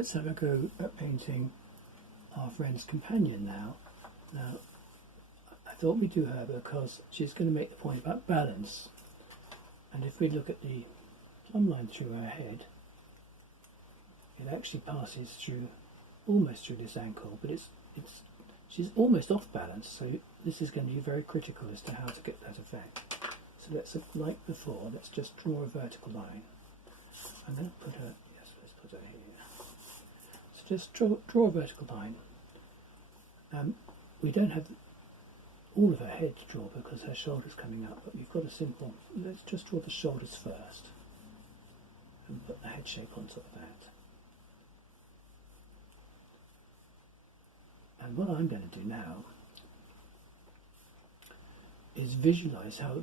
Let's have a go at painting our friend's companion now. Now, I thought we'd do her because she's going to make the point about balance. And if we look at the plumb line through her head, it actually passes through, almost through this ankle, but she's almost off balance, so this is going to be very critical as to how to get that effect. So let's, like before, let's just draw a vertical line. I'm going to put her, yes, let's put her here. So just draw a vertical line. We don't have all of her head to draw because her shoulder's coming up, but we've got a simple, let's just draw the shoulders first and put the head shape on top of that. And what I'm going to do now is visualize how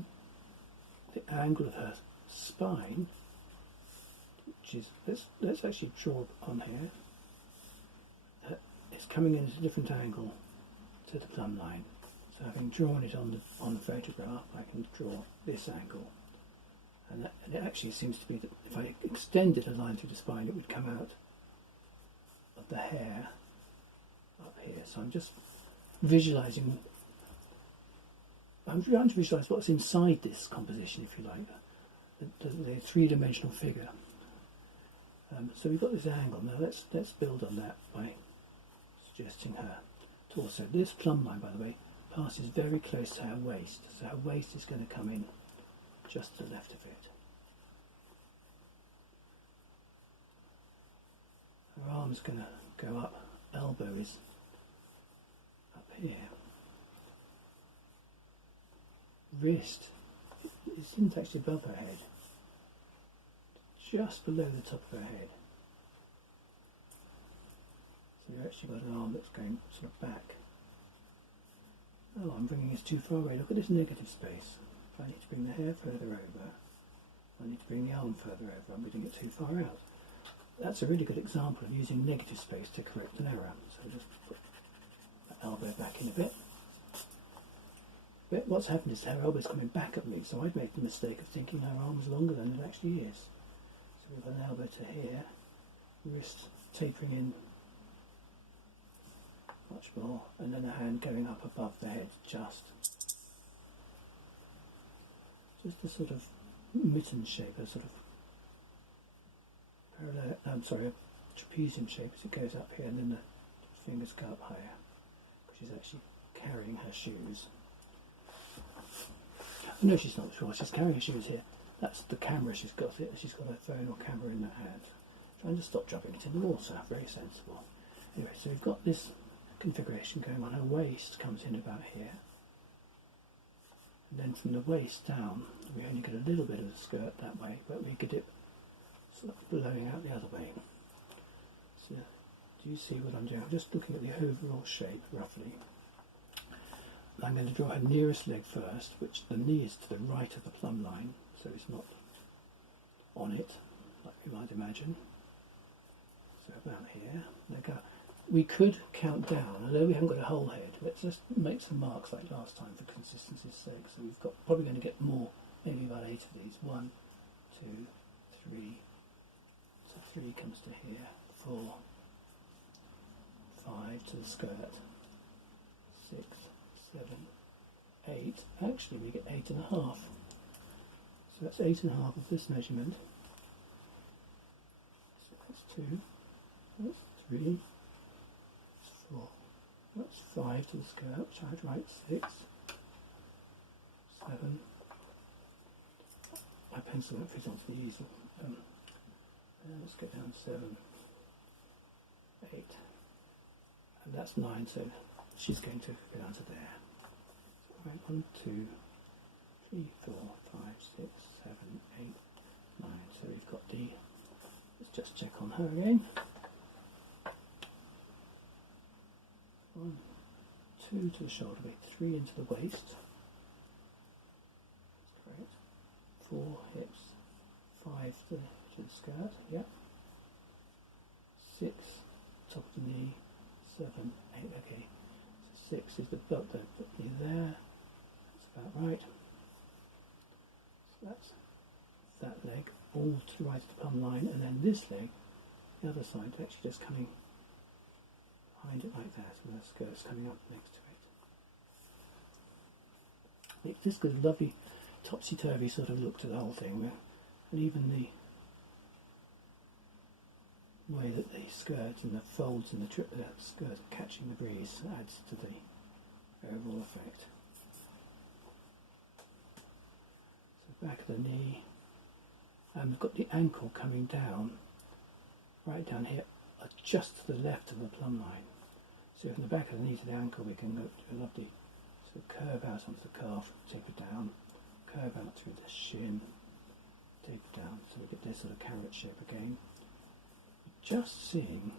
the angle of her spine, which is, let's actually draw on here, it's coming in at a different angle to the plumb line. So having drawn it on the photograph, I can draw this angle. And it actually seems to be that if I extended a line through the spine, it would come out of the hair up here. So I'm just visualising, I'm trying to visualise what's inside this composition, if you like, the three-dimensional figure. So we've got this angle. Now let's build on that by suggesting her torso. This plumb line, by the way, passes very close to her waist, so her waist is going to come in just to the left of it. Her arm's going to go up, elbow is up here. Wrist isn't actually above her head, just below the top of her head. So you've actually got an arm that's going sort of back. Oh, I'm bringing this too far away. Look at this negative space. If I need to bring the hair further over, I need to bring the arm further over. I'm putting it too far out. That's a really good example of using negative space to correct an error. So just put the elbow back in a bit. But what's happened is her elbow's coming back at me, so I'd made the mistake of thinking her arm's longer than it actually is. So we've got an elbow to here, wrist tapering in much more, and then a hand going up above the head, just a sort of mitten shape, a sort of parallel, a trapezium shape as it goes up here, and then the fingers go up higher, because she's actually carrying her shoes. No, she's not sure, she's carrying her shoes here. That's the camera she's got. She's got her phone or camera in her hand. Trying to stop dropping it in the water, very sensible. Anyway, so we've got this configuration going on. Her waist comes in about here, and then from the waist down we only get a little bit of the skirt that way, but we get it sort of blowing out the other way. So do you see what I'm doing? I'm just looking at the overall shape roughly. I'm going to draw her nearest leg first, which the knee is to the right of the plumb line, so it's not on it like we might imagine. So about here. There we go. We could count down, although we haven't got a whole head. Let's just make some marks like last time for consistency's sake. So we've got probably going to get more, maybe about 8 of these. 1, 2, 3. So 3 comes to here. 4, 5 to the skirt. 6, 7, 8. Actually, we get 8.5. So that's 8.5 of this measurement. So that's 2. That's 3. 4. That's 5 to the skirt, which I'd write 6, 7. My pencil won't fit onto the easel. Let's go down 7, 8, and that's 9. So she's going to go down to there. So 1, 2, 3, 4, 5, 6, 7, 8, 9. So we've got the. Let's just check on her again. 1, 2 to the shoulder blade, 3 into the waist. That's great. 4 hips, 5 to the skirt, yeah. 6 top of the knee, 7, 8, okay. So 6 is the belt, the knee there. That's about right. So that's that leg, all to the right of the plumb line, and then this leg the other side, actually just coming behind it like that, and the skirt's coming up next to it. It's just got a lovely topsy-turvy sort of look to the whole thing, and even the way that the skirt and the folds and the skirt are catching the breeze adds to the overall effect. So back of the knee, and we've got the ankle coming down, right down here, just to the left of the plumb line. So from the back of the knee to the ankle we can go to a lovely sort of curve out onto the calf, taper down, curve out through the shin, taper down, so we get this sort of carrot shape again. Just seeing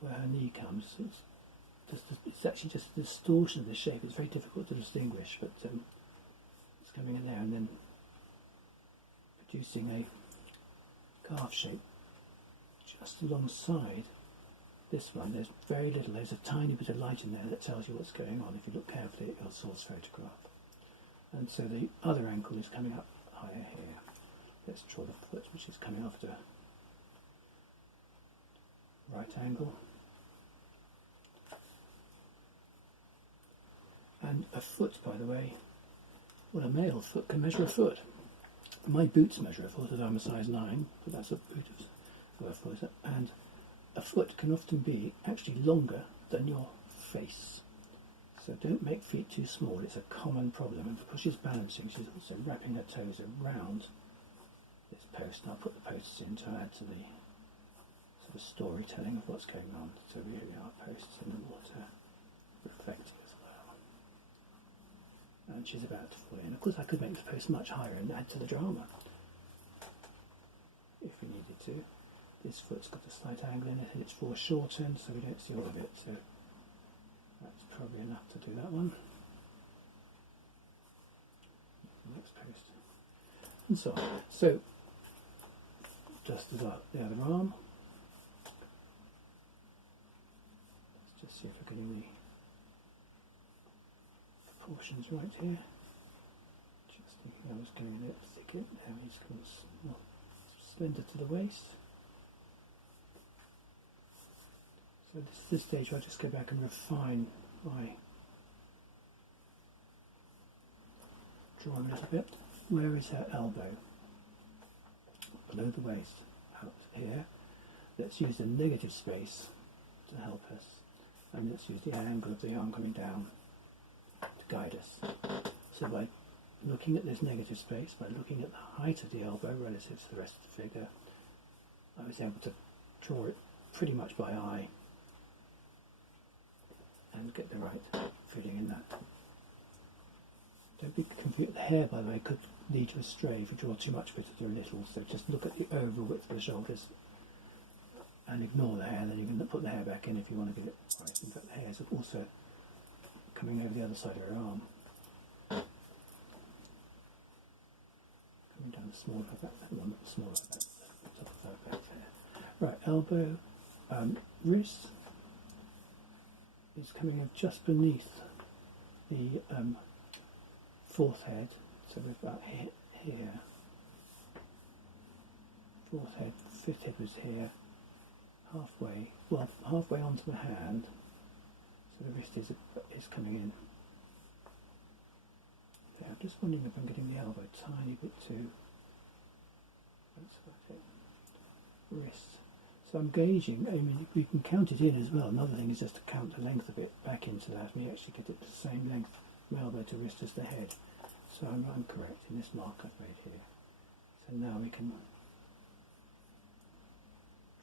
where her knee comes, it's actually just a distortion of the shape. It's very difficult to distinguish, but it's coming in there and then producing a calf shape just alongside this one. There's very little, there's a tiny bit of light in there that tells you what's going on if you look carefully at your source photograph. And so the other ankle is coming up higher here. Let's draw the foot, which is coming off at a right angle. And a foot, by the way, well, a male foot can measure a foot. My boots measure a foot, as I'm a size 9, but that's a boot of a foot. And a foot can often be actually longer than your face. So don't make feet too small, it's a common problem. And because she's balancing, she's also wrapping her toes around this post, and I'll put the posts in to add to the sort of storytelling of what's going on. So here we are, posts in the water, reflecting as well. And she's about to fall in. Of course I could make the post much higher and add to the drama, if we needed to. This foot's got a slight angle in it, and it's foreshortened, so we don't see all of it, so that's probably enough to do that one. Next post. And so on. So, just as the other arm. Let's just see if we're getting the proportions right here. Just thinking I was going a little thicker. There he's going more slender to the waist. So this stage I'll just go back and refine my drawing a little bit. Where is her elbow? Below the waist, out here. Let's use the negative space to help us, and let's use the angle of the arm coming down to guide us. So by looking at this negative space, by looking at the height of the elbow relative to the rest of the figure, I was able to draw it pretty much by eye and get the right feeling in that. Don't be confused. The hair, by the way, could lead you astray if you draw too much of it or too little, so just look at the overall width of the shoulders and ignore the hair, then you can put the hair back in if you want to get it right. In fact, the hair is also coming over the other side of her arm. Coming down the smaller of that, one, the smaller of that, the top of her back there. Right, elbow, wrist is coming up just beneath the fourth head, so we're about here. Fourth head, fifth head was here, halfway onto the hand, so the wrist is coming in. There, I'm just wondering if I'm getting the elbow a tiny bit too. That's about it. Wrist. So I'm gauging, I mean, we can count it in as well. Another thing is just to count the length of it back into that, and we actually get it the same length from elbow to wrist as the head. So I'm correct in this mark I've made here. So now we can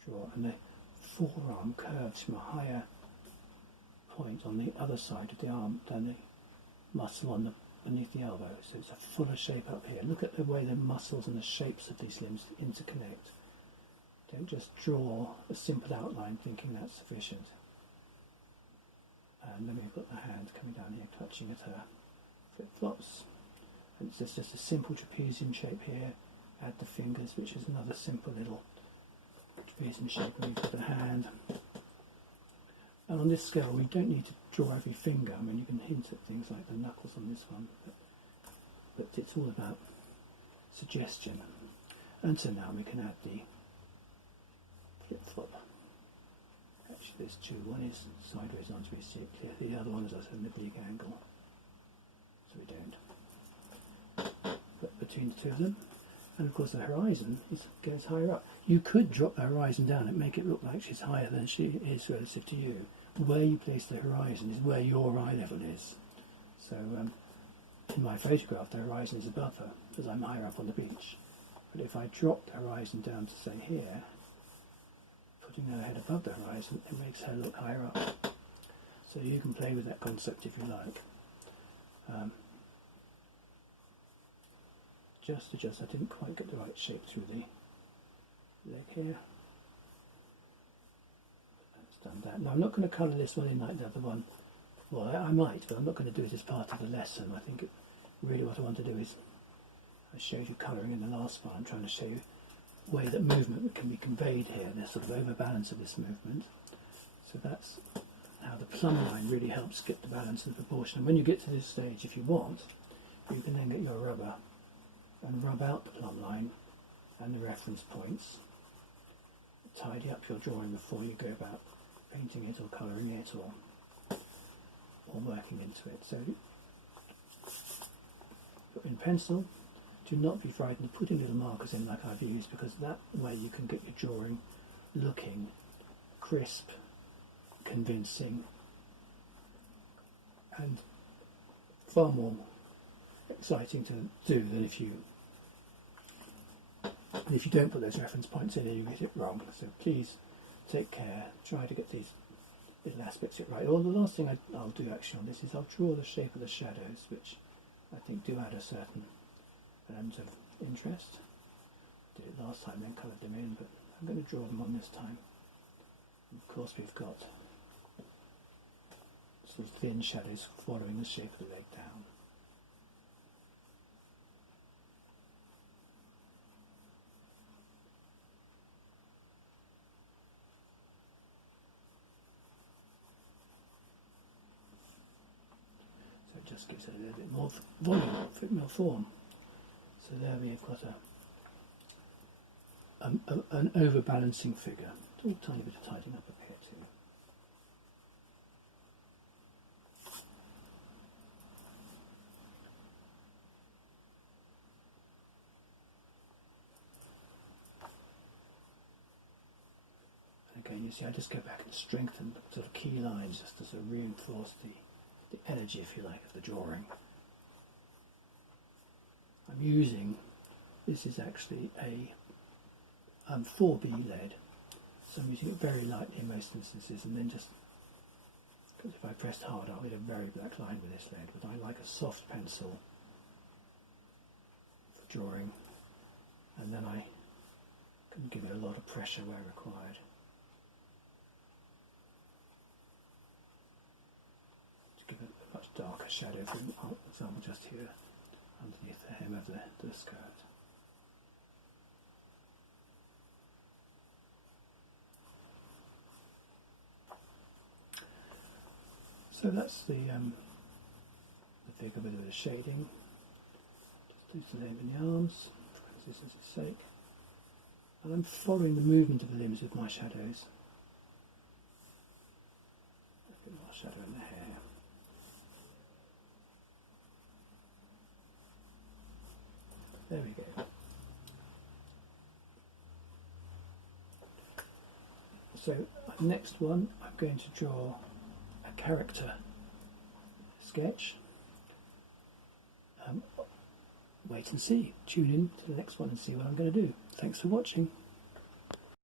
draw, and the forearm curves from a higher point on the other side of the arm than the muscle on beneath the elbow. So it's a fuller shape up here. Look at the way the muscles and the shapes of these limbs interconnect. Don't just draw a simple outline thinking that's sufficient. And then we've got the hand coming down here, clutching at her flip-flops. And it's just a simple trapezium shape here. Add the fingers, which is another simple little trapezium shape. And we've got the hand. And on this scale, we don't need to draw every finger. I mean, you can hint at things like the knuckles on this one, but it's all about suggestion. And so now we can add the flip-flop. Actually there's two, one is sideways on so we see it clear, the other one is at an oblique angle, so we don't. But between the two of them, and of course the horizon goes higher up. You could drop the horizon down and make it look like she's higher than she is relative to you. Where you place the horizon is where your eye level is. So in my photograph the horizon is above her because I'm higher up on the beach. But if I drop the horizon down to say here, putting her head above the horizon, it makes her look higher up. So you can play with that concept if you like. Just I didn't quite get the right shape through the leg here. That's done that. Now I'm not going to colour this one in like the other one. Well, I might, but I'm not going to do it as part of the lesson. I think really what I want to do is, I showed you colouring in the last one. I'm trying to show you the way that movement can be conveyed here. There's sort of overbalance of this movement. So that's how the plumb line really helps get the balance and the proportion. And when you get to this stage, if you want, you can then get your rubber and rub out the plumb line and the reference points. Tidy up your drawing before you go about painting it or colouring it or working into it. So in pencil, do not be frightened of putting little markers in like I've used, because that way you can get your drawing looking crisp, convincing, and far more exciting to do than if you don't put those reference points in and you get it wrong. So please take care, try to get these little aspects it right. Or the last thing I'll do actually on this is I'll draw the shape of the shadows, which I think do add a certain element of interest. Did it last time, then coloured them in, but I'm going to draw them on this time. Of course we've got sort of thin shadows following the shape of the leg down. So it just gives it a little bit more volume, a bit more form. So there we have got an overbalancing figure. A tiny bit of tidying up up here too. And again, you see I just go back and strengthen sort of key lines just to sort of reinforce the energy, if you like, of the drawing. I'm using, this is actually a 4B lead, so I'm using it very lightly in most instances, and then just, because if I pressed hard I'll get a very black line with this lead, but I like a soft pencil for drawing, and then I can give it a lot of pressure where required. To give it a much darker shadow, for example just here underneath the hem of the skirt. So that's the figure with a bit of shading. Just do the limb in the arms, for consistency's sake. And I'm following the movement of the limbs with my shadows. A bit more shadow in the hair. There we go. So next one, I'm going to draw a character sketch. Wait and see. Tune in to the next one and see what I'm going to do. Thanks for watching.